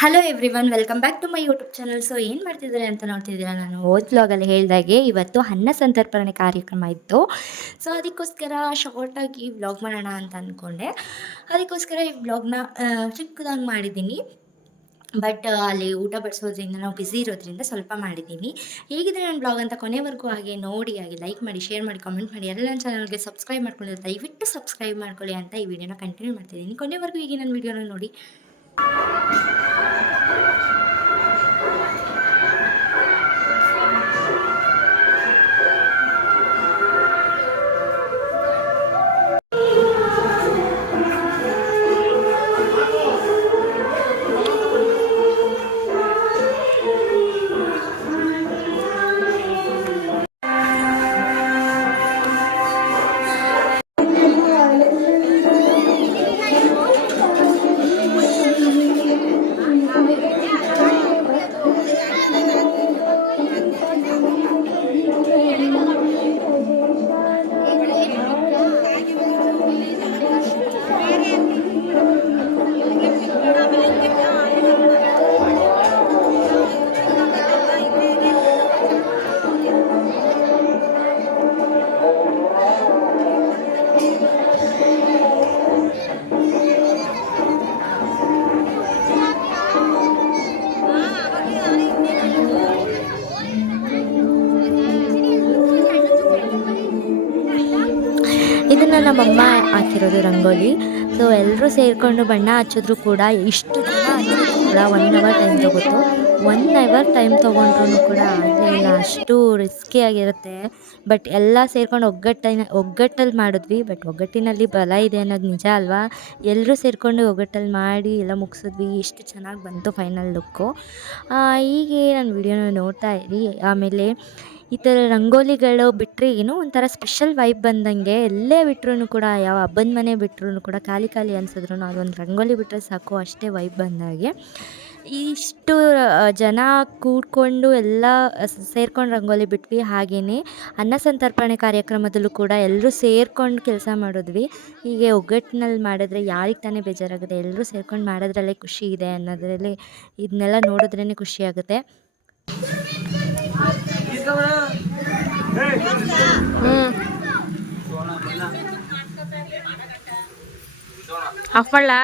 Hello everyone, welcome back to my YouTube channel. So ಏನು ಮಾಡ್ತಿದ್ದಾರೆ ಅಂತ ನೋಡ್ತಿದ್ದೀರಾ, ನಾನು ವ್ಲಾಗಲ್ಲಿ ಹೇಳಿದಾಗೆ ಇವತ್ತು ಅನ್ನ ಸಂತರ್ಪಣೆ ಕಾರ್ಯಕ್ರಮ ಇತ್ತು. ಸೊ ಅದಕ್ಕೋಸ್ಕರ ಶಾರ್ಟಾಗಿ ವ್ಲಾಗ್ ಮಾಡೋಣ ಅಂತ ಅಂದ್ಕೊಂಡೆ. ಅದಕ್ಕೋಸ್ಕರ ಈ ವ್ಲಾಗ್ನ ಚಿಕ್ಕದಾಗಿ ಮಾಡಿದ್ದೀನಿ. ಬಟ್ ಅಲ್ಲಿ ಊಟ ಬಡಿಸೋದ್ರಿಂದ ನಾವು ಬ್ಯುಸಿ ಇರೋದ್ರಿಂದ ಸ್ವಲ್ಪ ಮಾಡಿದ್ದೀನಿ. ಹೇಗಿದೆ ನನ್ನ ಬ್ಲಾಗ್ ಅಂತ ಕೊನೆವರೆಗೂ ಹಾಗೆ ನೋಡಿ, ಹಾಗೆ ಲೈಕ್ ಮಾಡಿ, ಶೇರ್ ಮಾಡಿ, ಕಾಮೆಂಟ್ ಮಾಡಿ. ಎಲ್ಲ ನನ್ನ ಚಾನಲ್ಗೆ ಸಬ್ಸ್ಕ್ರೈಬ್ ಮಾಡ್ಕೊಳ್ಳಿ, ದಯವಿಟ್ಟು ಸಬ್ಸ್ಕ್ರೈಬ್ ಮಾಡ್ಕೊಳ್ಳಿ ಅಂತ ಈ ವಿಡಿಯೋನ ಕಂಟಿನ್ಯೂ ಮಾಡ್ತಿದ್ದೀನಿ. ಕೊನೆವರೆಗೂ ಹೀಗೆ ನನ್ನ ವಿಡಿಯೋನ ನೋಡಿ. ಇದನ್ನು ನಮ್ಮಮ್ಮ ಹಾಕಿರೋದು ರಂಗೋಲಿ. ಸೊ ಎಲ್ಲರೂ ಸೇರಿಕೊಂಡು ಬಣ್ಣ ಹಚ್ಚಿದ್ರು ಕೂಡ ಇಷ್ಟು ಜನ ಹಚ್ಚಿದ್ರು ಕೂಡ 1 ಅವರ್ ಟೈಮ್ ತೊಗೋತು. 1 ಅವರ್ ಟೈಮ್ ತೊಗೊಂಡ್ರೂ ಕೂಡ ಆಗಲಿಲ್ಲ, ಅಷ್ಟು ರಿಸ್ಕಿಯಾಗಿರುತ್ತೆ. ಬಟ್ ಎಲ್ಲ ಸೇರ್ಕೊಂಡು ಒಗ್ಗಟ್ಟಲ್ಲಿ ಮಾಡಿದ್ವಿ. ಬಟ್ ಒಗ್ಗಟ್ಟಿನಲ್ಲಿ ಬಲ ಇದೆ ಅನ್ನೋದು ನಿಜ ಅಲ್ವಾ. ಎಲ್ಲರೂ ಸೇರಿಕೊಂಡು ಒಗ್ಗಟ್ಟಲ್ಲಿ ಮಾಡಿ ಎಲ್ಲ ಮುಗಿಸಿದ್ವಿ. ಎಷ್ಟು ಚೆನ್ನಾಗಿ ಬಂತು ಫೈನಲ್ ಲುಕ್ಕು. ಹೀಗೆ ನಾನು ವಿಡಿಯೋನ ನೋಡ್ತಾ ಇರಿ. ಆಮೇಲೆ ಈ ಥರ ರಂಗೋಲಿಗಳು ಬಿಟ್ಟರೆ ಏನೋ ಒಂಥರ ಸ್ಪೆಷಲ್ ವೈಬ್ ಬಂದಂಗೆ. ಎಲ್ಲೇ ಬಿಟ್ರೂ ಕೂಡ, ಯಾವ ಹಬ್ಬದ ಮನೆ ಬಿಟ್ರೂ ಕೂಡ ಖಾಲಿ ಅನಿಸಿದ್ರು ಅದೊಂದು ರಂಗೋಲಿ ಬಿಟ್ಟರೆ ಸಾಕು, ಅಷ್ಟೇ ವೈಬ್ ಬಂದಾಗೆ. ಇಷ್ಟು ಜನ ಕೂಡ್ಕೊಂಡು ಎಲ್ಲ ಸೇರ್ಕೊಂಡು ರಂಗೋಲಿ ಬಿಟ್ವಿ. ಹಾಗೆಯೇ ಅನ್ನ ಸಂತರ್ಪಣೆ ಕಾರ್ಯಕ್ರಮದಲ್ಲೂ ಕೂಡ ಎಲ್ಲರೂ ಸೇರ್ಕೊಂಡು ಕೆಲಸ ಮಾಡಿದ್ವಿ. ಹೀಗೆ ಒಗ್ಗಟ್ಟಿನಲ್ಲಿ ಮಾಡಿದ್ರೆ ಯಾರಿಗೆ ತಾನೇ ಬೇಜಾರಾಗುತ್ತೆ. ಎಲ್ಲರೂ ಸೇರ್ಕೊಂಡು ಮಾಡೋದ್ರಲ್ಲೇ ಖುಷಿ ಇದೆ ಅನ್ನೋದ್ರಲ್ಲಿ ಇದನ್ನೆಲ್ಲ ನೋಡಿದ್ರೇ ಖುಷಿಯಾಗುತ್ತೆ. ಆಫ್ ಮಾಡ್ಲಾ?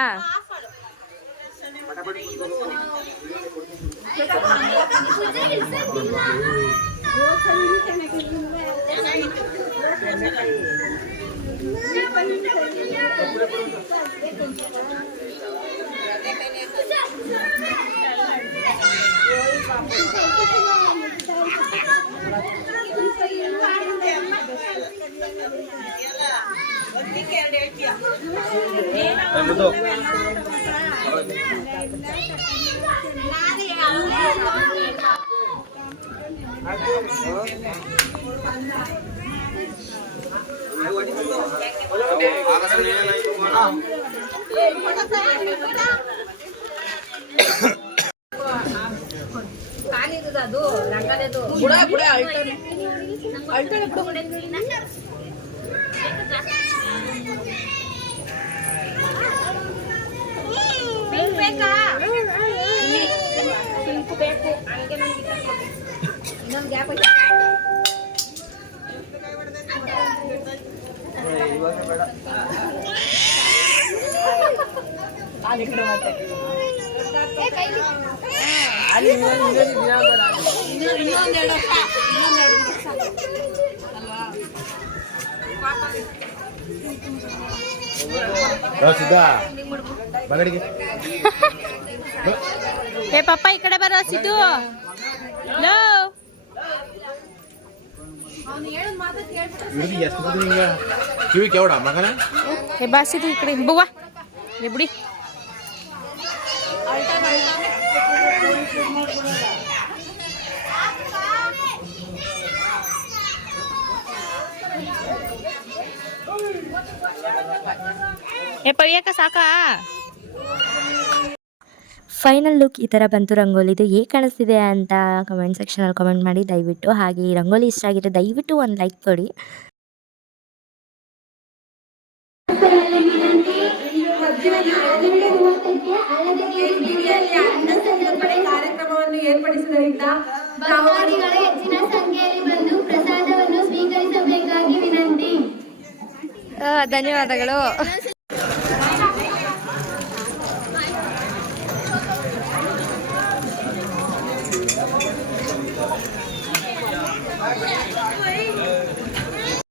ಅದು ರಂಗನೇದು ಬುಡ ಬುಡ ಅಳ್ತಾನೆ ಅಳ್ತಾನೆ ಬುಡ ಪಿಂಕ್ ಬೇಕಾ? ಪಿಂಕ್ ಬೇಕು. ಹಂಗೆ ನಮ್ಗೆ ಇನ್ನೊಂದು ಗ್ಯಾಪ್ ಐತೆ. ಏ ಪಪ್ಪ ಈ ಕಡೆ ಬರೋ ಸಿದ್ದು. ಕಿವಿ ಕೇವಡ ಮಗನ ಏ ಬಾಸಿದ್ದು ಈ ಕಡೆ ಬವ್ವ ಏ ಬಿಡಿ. ಏ ಪವ್ಯಕ್ಕ ಸಾಕಾ? ಫೈನಲ್ ಲುಕ್ ಈ ಥರ ಬಂತು ರಂಗೋಲಿದು. ಹೇಗೆ ಕಾಣಿಸ್ತಿದೆ ಅಂತ ಕಮೆಂಟ್ ಸೆಕ್ಷನಲ್ಲಿ ಕಮೆಂಟ್ ಮಾಡಿ ದಯವಿಟ್ಟು. ಹಾಗೆ ಈ ರಂಗೋಲಿ ಇಷ್ಟ ಆಗಿದ್ರೆ ದಯವಿಟ್ಟು ಒಂದು ಲೈಕ್ ಕೊಡಿ. ಮಧ್ಯಾಹ್ನ 12:30ಕ್ಕೆ ಅಲ್ಲದೆ ಏರ್ಪಡಿಸುವುದರಿಂದ ಭಕ್ತಾದಿಗಳು ಹೆಚ್ಚಿನ ಸಂಖ್ಯೆಯಲ್ಲಿ ಬಂದು ಪ್ರಸಾದವನ್ನು ಸ್ವೀಕರಿಸಬೇಕಾಗಿ ವಿನಂತಿ. ಧನ್ಯವಾದಗಳು.